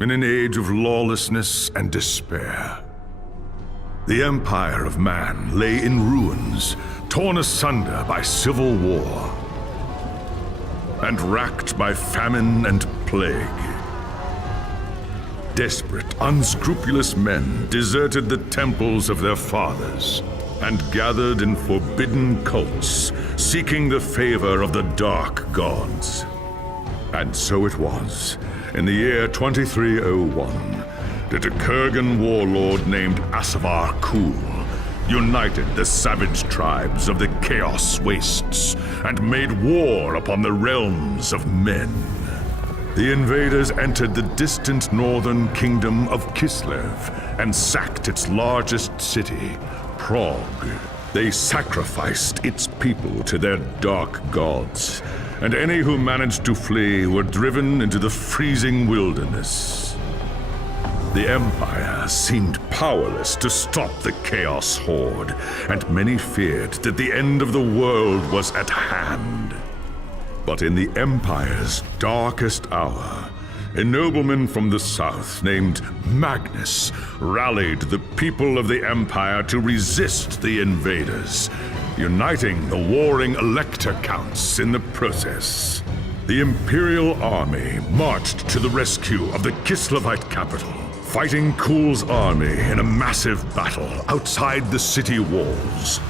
in an age of lawlessness and despair. The empire of man lay in ruins, torn asunder by civil war, and racked by famine and plague. Desperate, unscrupulous men deserted the temples of their fathers and gathered in forbidden cults, seeking the favor of the dark gods. And so it was, in the year 2301, that a Kurgan warlord named Asavar Kul united the savage tribes of the Chaos Wastes and made war upon the realms of men. The invaders entered the distant northern kingdom of Kislev and sacked its largest city, Prague. They sacrificed its people to their dark gods, and any who managed to flee were driven into the freezing wilderness. The Empire seemed powerless to stop the Chaos Horde, and many feared that the end of the world was at hand. But in the Empire's darkest hour, a nobleman from the south named Magnus rallied the people of the Empire to resist the invaders, uniting the warring Elector Counts in the process. The Imperial army marched to the rescue of the Kislevite capital, fighting Kul's army in a massive battle outside the city walls.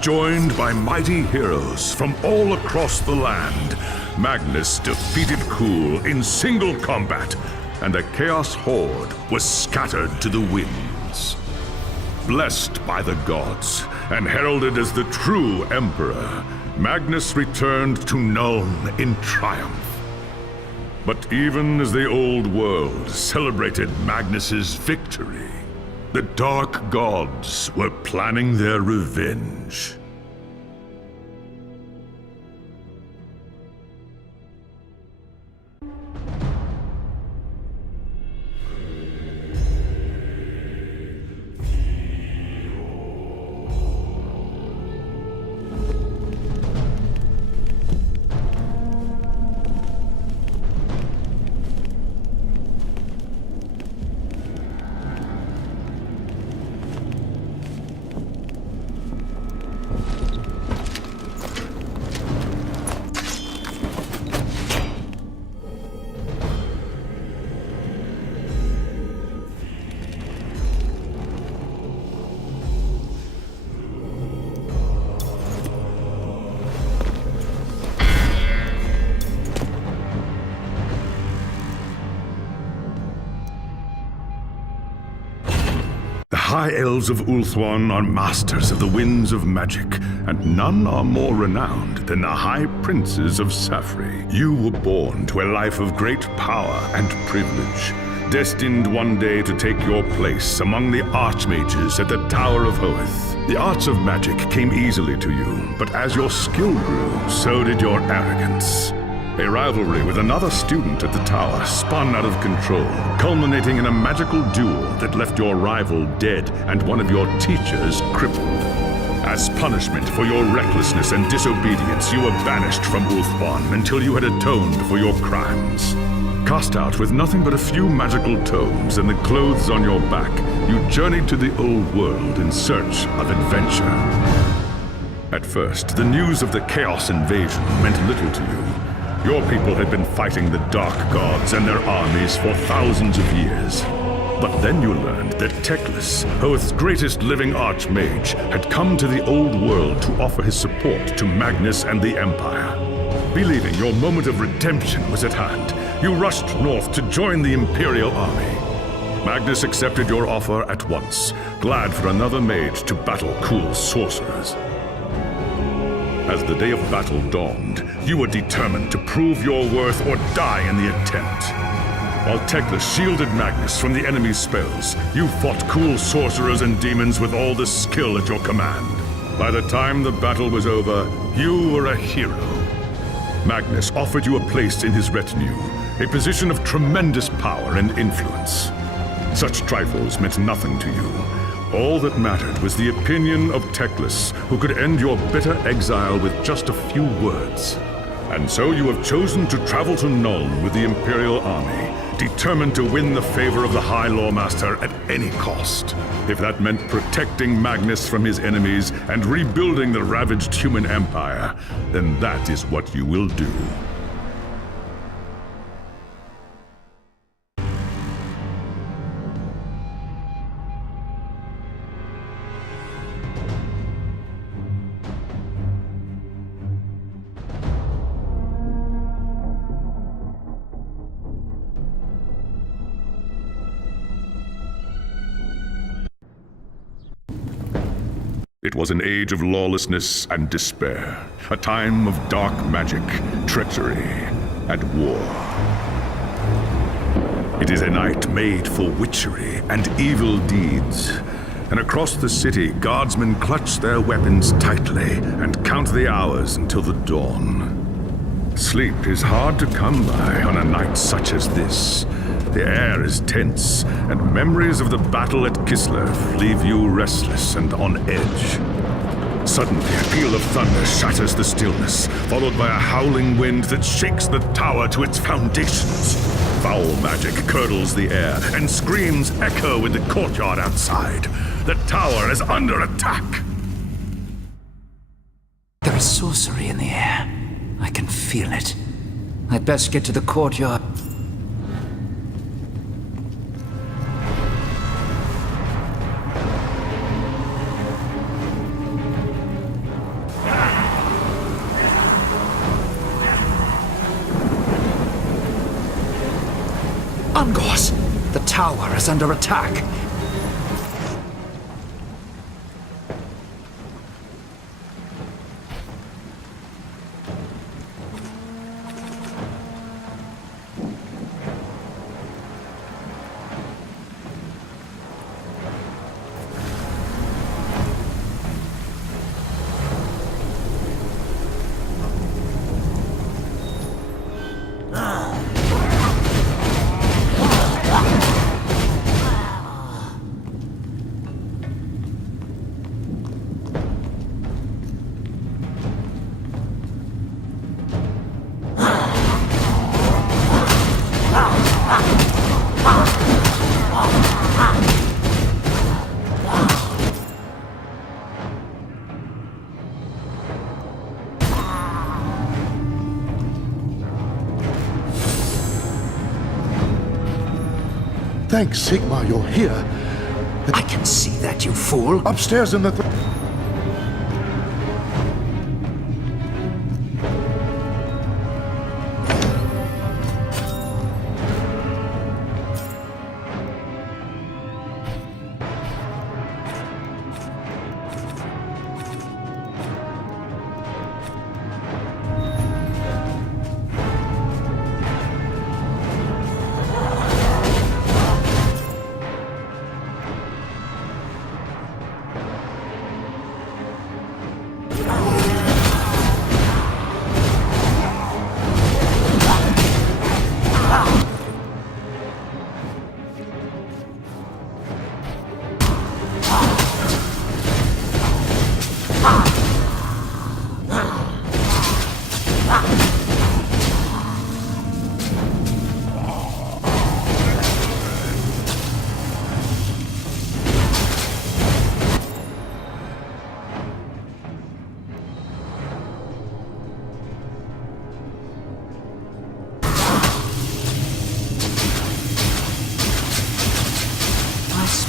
Joined by mighty heroes from all across the land, Magnus defeated Kul in single combat, and the Chaos Horde was scattered to the winds. Blessed by the gods and heralded as the true Emperor, Magnus returned to Nuln in triumph. But even as the old world celebrated Magnus's victory, the dark gods were planning their revenge. The High Elves of Ulthuan are masters of the winds of magic, and none are more renowned than the High Princes of Safri. You were born to a life of great power and privilege, destined one day to take your place among the Archmages at the Tower of Hoeth. The arts of magic came easily to you, but as your skill grew, so did your arrogance. A rivalry with another student at the tower spun out of control, culminating in a magical duel that left your rival dead and one of your teachers crippled. As punishment for your recklessness and disobedience, you were banished from Ulthuan until you had atoned for your crimes. Cast out with nothing but a few magical tomes and the clothes on your back, you journeyed to the old world in search of adventure. At first, the news of the Chaos invasion meant little to you. Your people had been fighting the Dark Gods and their armies for thousands of years. But then you learned that Teclis, Hoeth's greatest living archmage, had come to the old world to offer his support to Magnus and the Empire. Believing your moment of redemption was at hand, you rushed north to join the Imperial army. Magnus accepted your offer at once, glad for another mage to battle Kul's sorcerers. As the day of battle dawned, you were determined to prove your worth or die in the attempt. While Teclis shielded Magnus from the enemy's spells, you fought Kul's sorcerers and demons with all the skill at your command. By the time the battle was over, you were a hero. Magnus offered you a place in his retinue, a position of tremendous power and influence. Such trifles meant nothing to you. All that mattered was the opinion of Teclis, who could end your bitter exile with just a few words. And so you have chosen to travel to Nuln with the Imperial army, determined to win the favor of the High Lawmaster at any cost. If that meant protecting Magnus from his enemies and rebuilding the ravaged human empire, then that is what you will do. It was an age of lawlessness and despair, a time of dark magic, treachery, and war. It is a night made for witchery and evil deeds, and across the city, guardsmen clutch their weapons tightly and count the hours until the dawn. Sleep is hard to come by on a night such as this. The air is tense, and memories of the battle at Kislev leave you restless and on edge. Suddenly, a peal of thunder shatters the stillness, followed by a howling wind that shakes the tower to its foundations. Foul magic curdles the air, and screams echo in the courtyard outside. The tower is under attack! There is sorcery in the air. I can feel it. I'd best get to the courtyard. Ungors! The tower is under attack. Thanks, Sigmar, you're here. I can see that, you fool. Upstairs in the...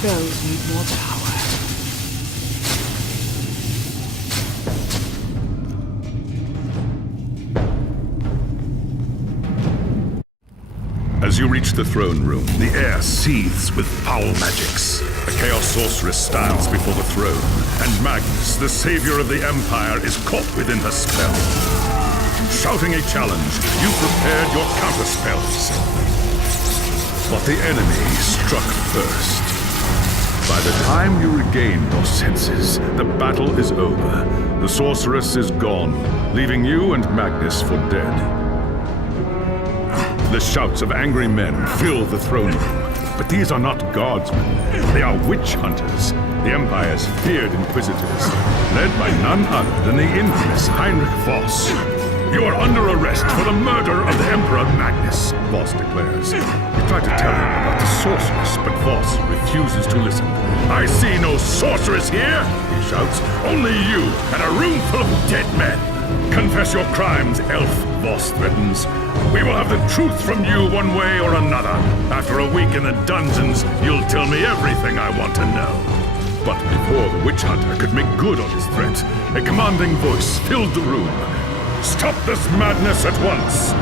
Spells need more power. As you reach the throne room, the air seethes with foul magics. A Chaos Sorceress stands before the throne, and Magnus, the savior of the Empire, is caught within her spell. Shouting a challenge, you prepared your counterspells. But the enemy struck first. By the time you regain your senses, the battle is over. The sorceress is gone, leaving you and Magnus for dead. The shouts of angry men fill the throne room, but these are not guardsmen. They are witch hunters, the Empire's feared inquisitors, led by none other than the infamous Heinrich Voss. You are under arrest for the murder of the Emperor Magnus, Voss declares. You try to tell him about the sorceress, but Voss refuses to listen. I see no sorceress here, he shouts. Only you and a room full of dead men. Confess your crimes, elf, Voss threatens. We will have the truth from you one way or another. After a week in the dungeons, you'll tell me everything I want to know. But before the witch hunter could make good on his threat, a commanding voice filled the room. Stop this madness at once!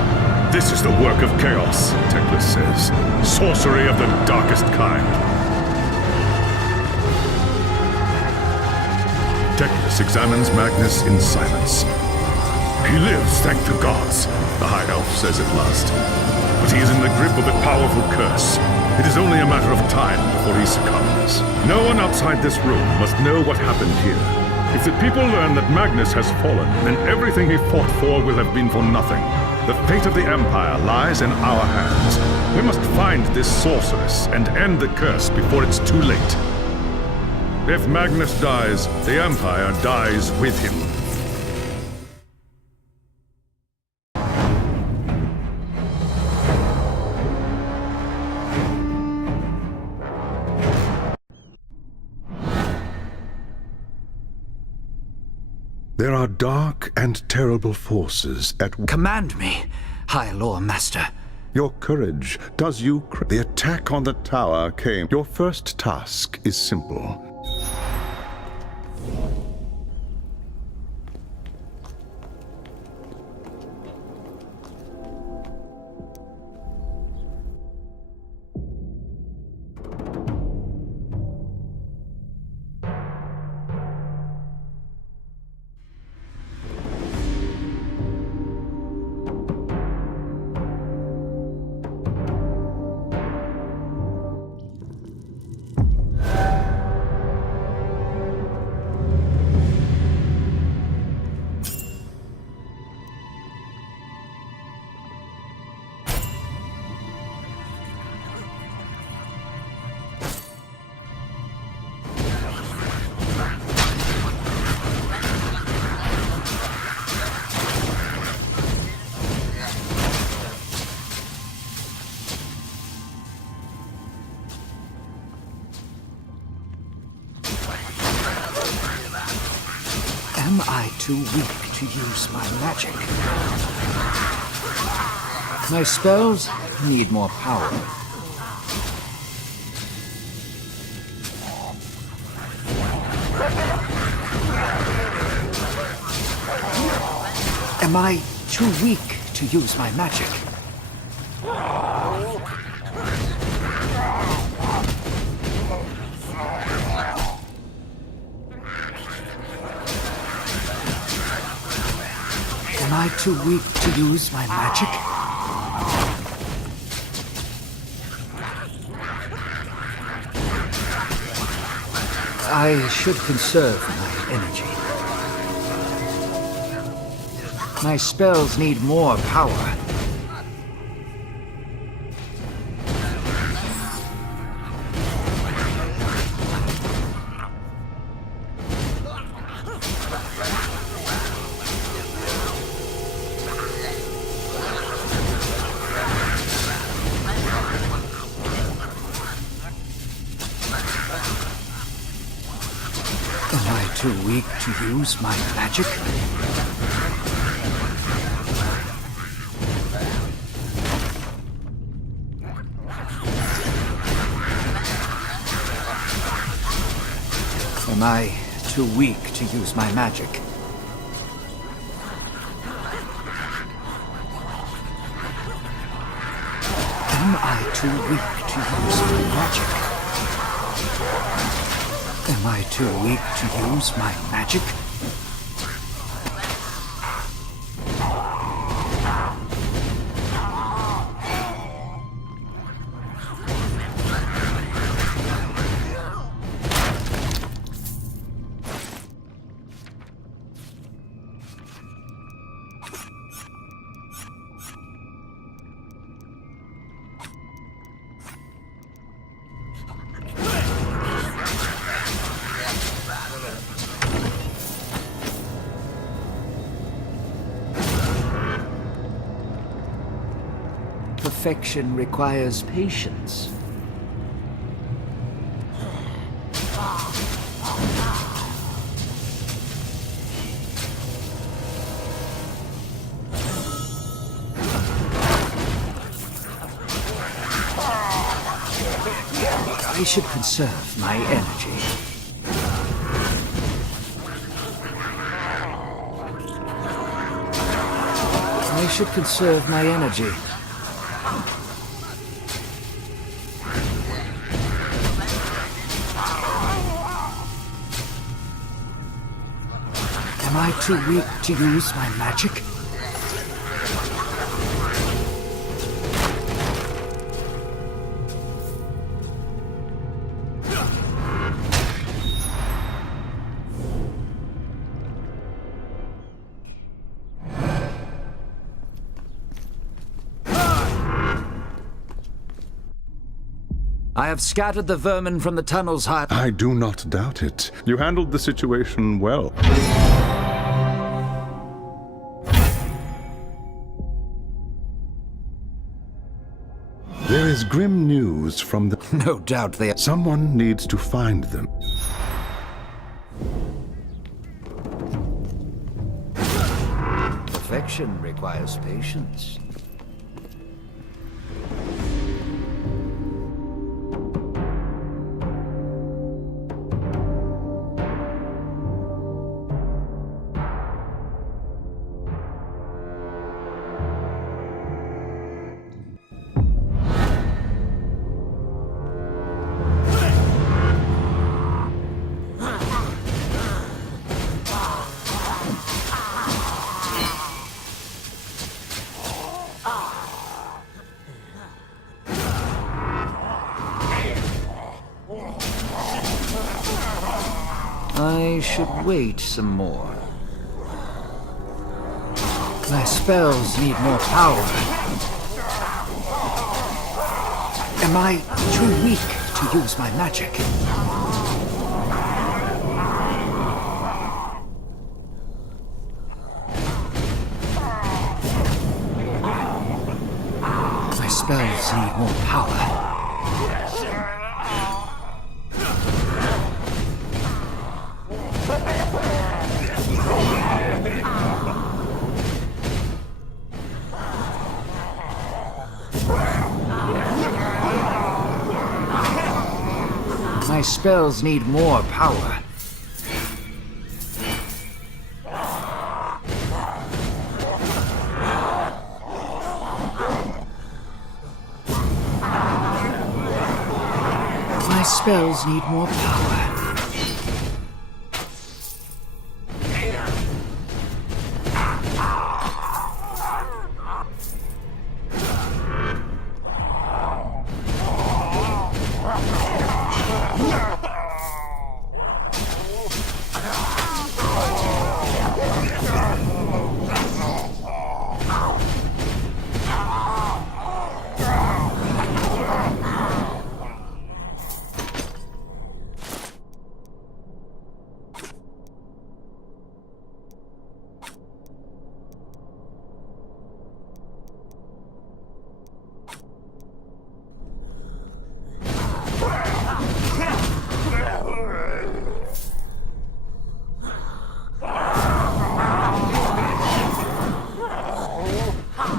This is the work of chaos, Teclis says. Sorcery of the darkest kind. Teclis examines Magnus in silence. He lives, thank the gods, the High Elf says at last. But he is in the grip of a powerful curse. It is only a matter of time before he succumbs. No one outside this room must know what happened here. If the people learn that Magnus has fallen, then everything he fought for will have been for nothing. The fate of the Empire lies in our hands. We must find this sorceress and end the curse before it's too late. If Magnus dies, the Empire dies with him. There are dark and terrible forces at war. Command me, High Lord Master. Your courage does you The attack on the tower came. Your first task is simple. Am I too weak to use my magic? My spells need more power. Am I too weak to use my magic? Am I too weak to use my magic? I should conserve my energy. My spells need more power. Am I too weak to use my magic? Am I too weak to use my magic? Am I too weak to use my magic? Am I too weak to use my magic? Perfection requires patience. I should conserve my energy. I should conserve my energy. Am I too weak to use my magic? I have scattered the vermin from the tunnels high. I do not doubt it. You handled the situation well. There is grim news from the... No doubt they are. Someone needs to find them. Perfection requires patience. I should wait some more. My spells need more power. Am I too weak to use my magic? My spells need more power. My spells need more power. My spells need more power.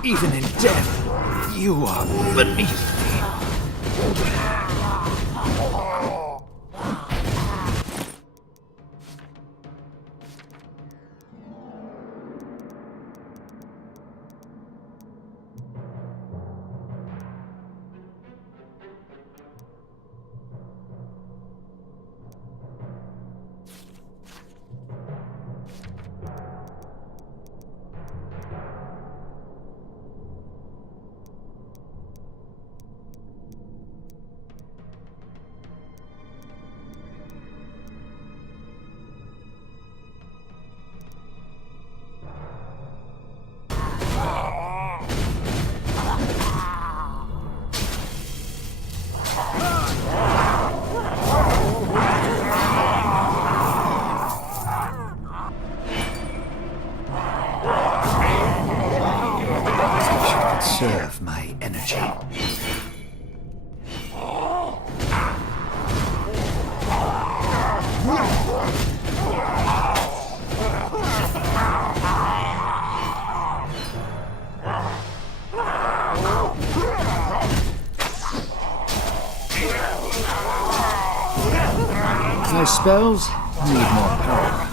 Even in death, you are beneath me. conserve my energy. My spells need more power.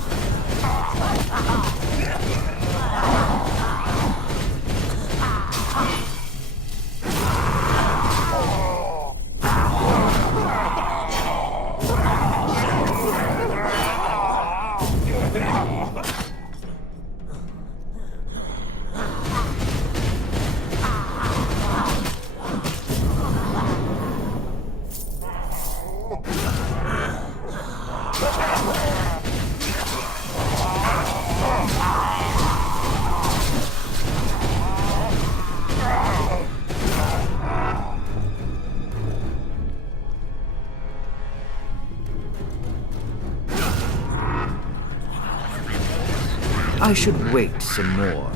I should wait some more.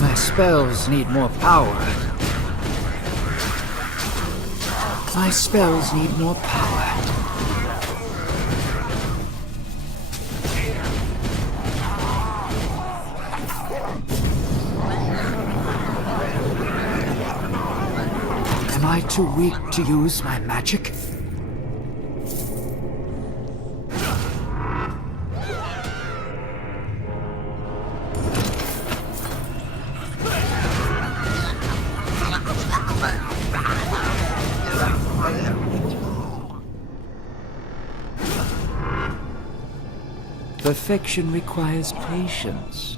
My spells need more power. My spells need more power. Am I too weak to use my magic? Perfection requires patience.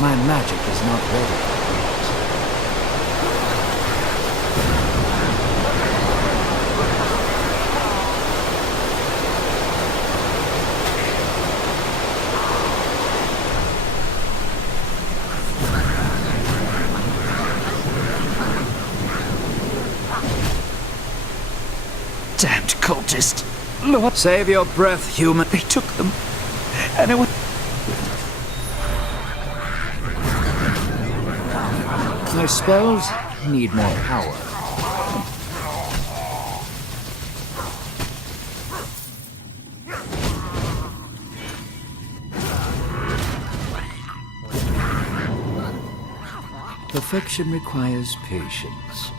My magic is not ready yet. Damned cultist. Lord, save your breath, human. They took them, and it was... My spells need more power. Perfection requires patience.